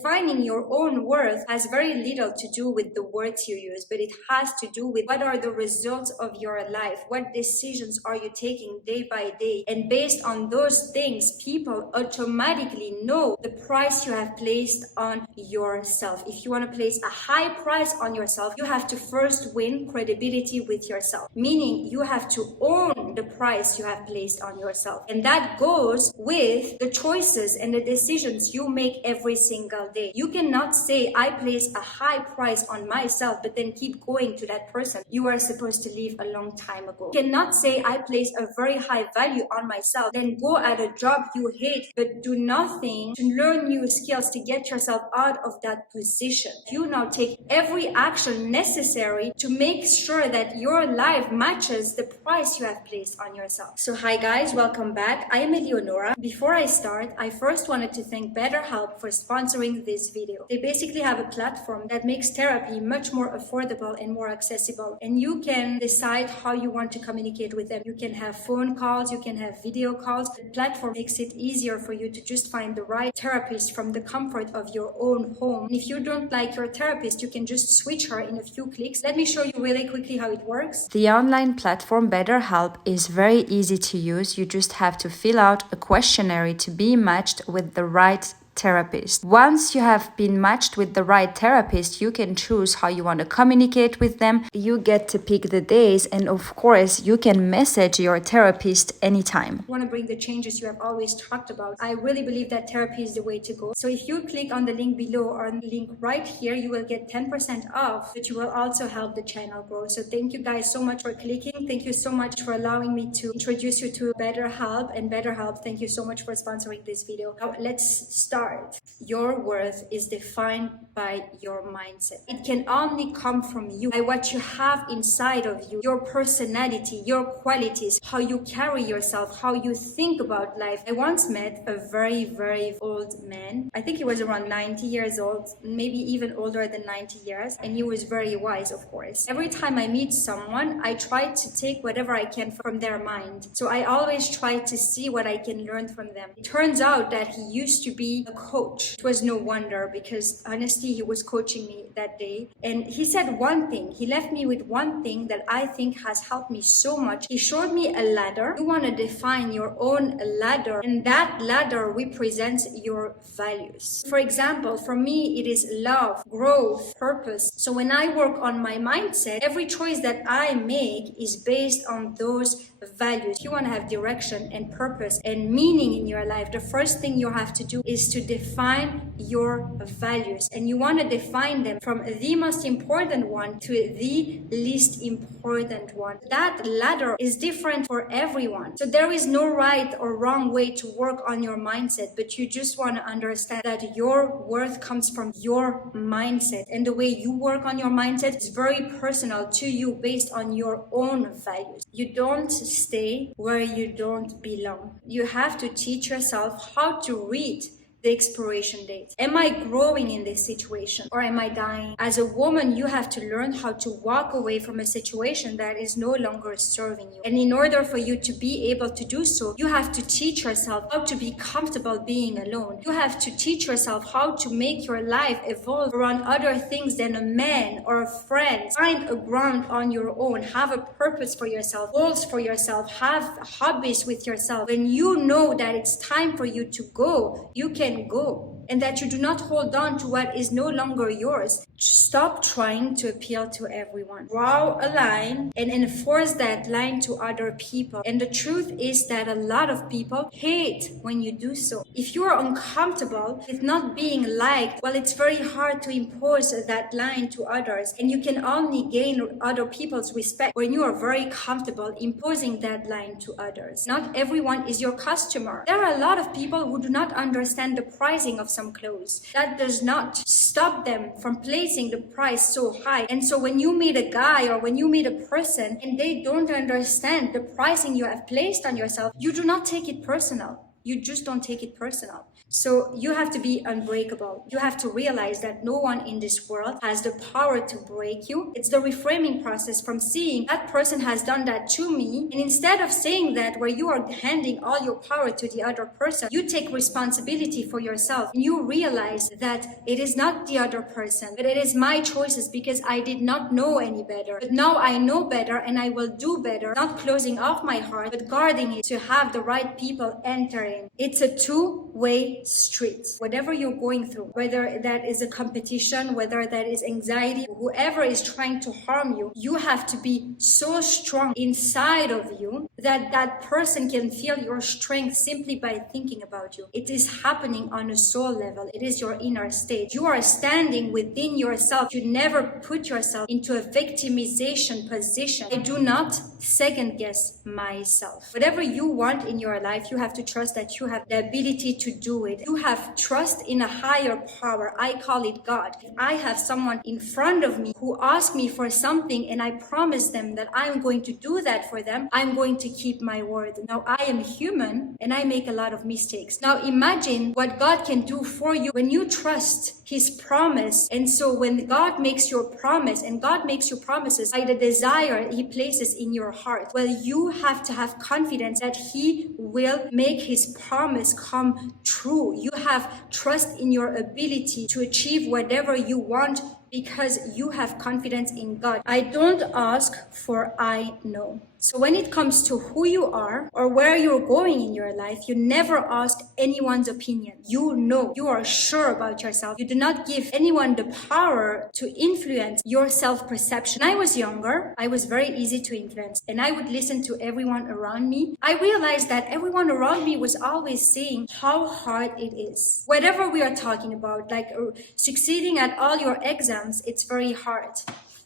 defining your own worth has very little to do with the words you use, but it has to do with what are the results of your life, what decisions are you taking day by day, and based on those things, people automatically know the price you have placed on yourself. If you want to place a high price on yourself, you have to first win credibility with yourself, meaning you have to own the price you have placed on yourself. And that goes with the choices and the decisions you make every single day. You cannot say, I place a high price on myself, but then keep going to that person you were supposed to leave a long time ago. You cannot say, I place a very high value on myself, then go at a job you hate, but do nothing to learn new skills to get yourself out of that position. You now take every action necessary to make sure that your life matches the price you have placed on yourself. So hi guys, welcome back. I am Eleonora. Before I start, I first wanted to thank BetterHelp for sponsoring this video. They basically have a platform that makes therapy much more affordable and more accessible, and you can decide how you want to communicate with them. You can have phone calls, you can have video calls. The platform makes it easier for you to just find the right therapist from the comfort of your own home. And if you don't like your therapist, you can just switch her in a few clicks. Let me show you really quickly how it works. The online platform BetterHelp is very easy to use. You just have to fill out a questionnaire to be matched with the right therapist. Once you have been matched with the right therapist, you can choose how you want to communicate with them. You get to pick the days, and of course, you can message your therapist anytime. You want to bring the changes you have always talked about. I really believe that therapy is the way to go. So if you click on the link below or on the link right here, you will get 10% off, but you will also help the channel grow. So thank you guys so much for clicking. Thank you so much for allowing me to introduce you to BetterHelp, and BetterHelp, thank you so much for sponsoring this video. Now let's start. Your worth is defined by your mindset. It can only come from you, by what you have inside of you, your personality, your qualities, how you carry yourself, how you think about life. I once met a very old man. I think he was around 90 years old, maybe even older than 90 years, and he was very wise, of course. Every time I meet someone, I try to take whatever I can from their mind. So I always try to see what I can learn from them. It turns out that he used to be a coach. It was no wonder, because honestly, he was coaching me that day, and he said one thing. He left me with one thing that I think has helped me so much. He showed me a ladder. You want to define your own ladder, and that ladder represents your values. For example, for me, it is love, growth, purpose. So when I work on my mindset, every choice that I make is based on those values. If you want to have direction and purpose and meaning in your life, the first thing you have to do is to define your values, and you want to define them from the most important one to the least important one. That ladder is different for everyone, so there is no right or wrong way to work on your mindset, but you just want to understand that your worth comes from your mindset, and the way you work on your mindset is very personal to you, based on your own values. You don't stay where you don't belong. You have to teach yourself how to read the expiration date. Am I growing in this situation, or am I dying? As a woman, you have to learn how to walk away from a situation that is no longer serving you. And in order for you to be able to do so, you have to teach yourself how to be comfortable being alone. You have to teach yourself how to make your life evolve around other things than a man or a friend. Find a ground on your own. Have a purpose for yourself, goals for yourself, have hobbies with yourself. When you know that it's time for you to go, you can go, and that you do not hold on to what is no longer yours. Stop trying to appeal to everyone. Draw a line and enforce that line to other people. And the truth is that a lot of people hate when you do so. If you are uncomfortable with not being liked, well, it's very hard to impose that line to others, and you can only gain other people's respect when you are very comfortable imposing that line to others. Not everyone is your customer. There are a lot of people who do not understand the pricing of some clothes. That does not stop them from placing the price so high. And so when you meet a guy or when you meet a person and they don't understand the pricing you have placed on yourself, you do not take it personal. You just don't take it personal. So you have to be unbreakable. You have to realize that no one in this world has the power to break you. It's the reframing process from seeing that person has done that to me. And instead of saying that, where you are handing all your power to the other person, you take responsibility for yourself. And you realize that it is not the other person, but it is my choices, because I did not know any better. But now I know better, and I will do better, not closing off my heart, but guarding it to have the right people entering. It's a two-way street. Whatever you're going through, whether that is a competition, whether that is anxiety, whoever is trying to harm you, you have to be so strong inside of you that that person can feel your strength simply by thinking about you. It is happening on a soul level. It is your inner state. You are standing within yourself. You never put yourself into a victimization position. I do not second guess myself. Whatever you want in your life, you have to trust that you have the ability to do it. You have trust in a higher power. I call it God. If I have someone in front of me who asks me for something and I promise them that I'm going to do that for them, I'm going to keep my word. Now, I am human and I make a lot of mistakes. Now, imagine what God can do for you when you trust His promise. And so when God makes your promise, and God makes your promises by the desire He places in your heart, well, you have to have confidence that He will make His promise come true. You have trust in your ability to achieve whatever you want, because you have confidence in God. I don't ask, for I know. So when it comes to who you are or where you're going in your life, you never ask anyone's opinion. You know, you are sure about yourself. You do not give anyone the power to influence your self-perception. When I was younger, I was very easy to influence, and I would listen to everyone around me. I realized that everyone around me was always saying how hard it is. Whatever we are talking about, like succeeding at all your exams, it's very hard.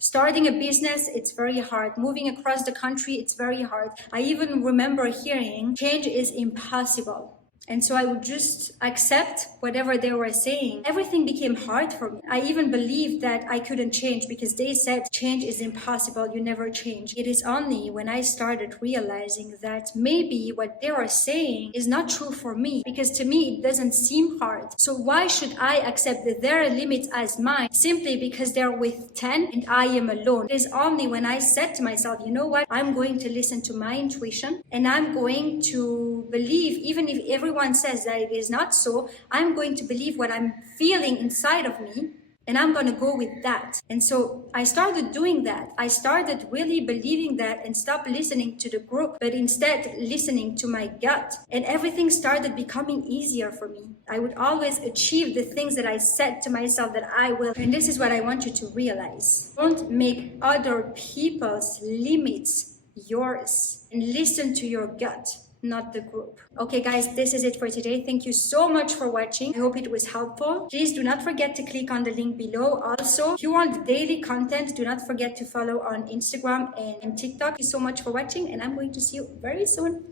Starting a business, it's very hard. Moving across the country, it's very hard. I even remember hearing change is impossible. And so I would just accept whatever they were saying. Everything became hard for me. I even believed that I couldn't change because they said change is impossible, you never change. It is only when I started realizing that maybe what they are saying is not true for me, because to me it doesn't seem hard. So why should I accept their limits as mine simply because they're with 10 and I am alone? It is only when I said to myself, you know what, I'm going to listen to my intuition and I'm going to believe, even if everyone says that it is not so, I'm going to believe what I'm feeling inside of me, and I'm going to go with that. And so I started doing that. I started really believing that and stopped listening to the group, but instead listening to my gut. And everything started becoming easier for me. I would always achieve the things that I said to myself that I will. And this is what I want you to realize. Don't make other people's limits yours, and listen to your gut, not the group. Okay guys, this is it for today. Thank you so much for watching. I hope it was helpful. Please do not forget to click on the link below. Also, if you want daily content, do not forget to follow on Instagram and TikTok. Thank you so much for watching, and I'm going to see you very soon.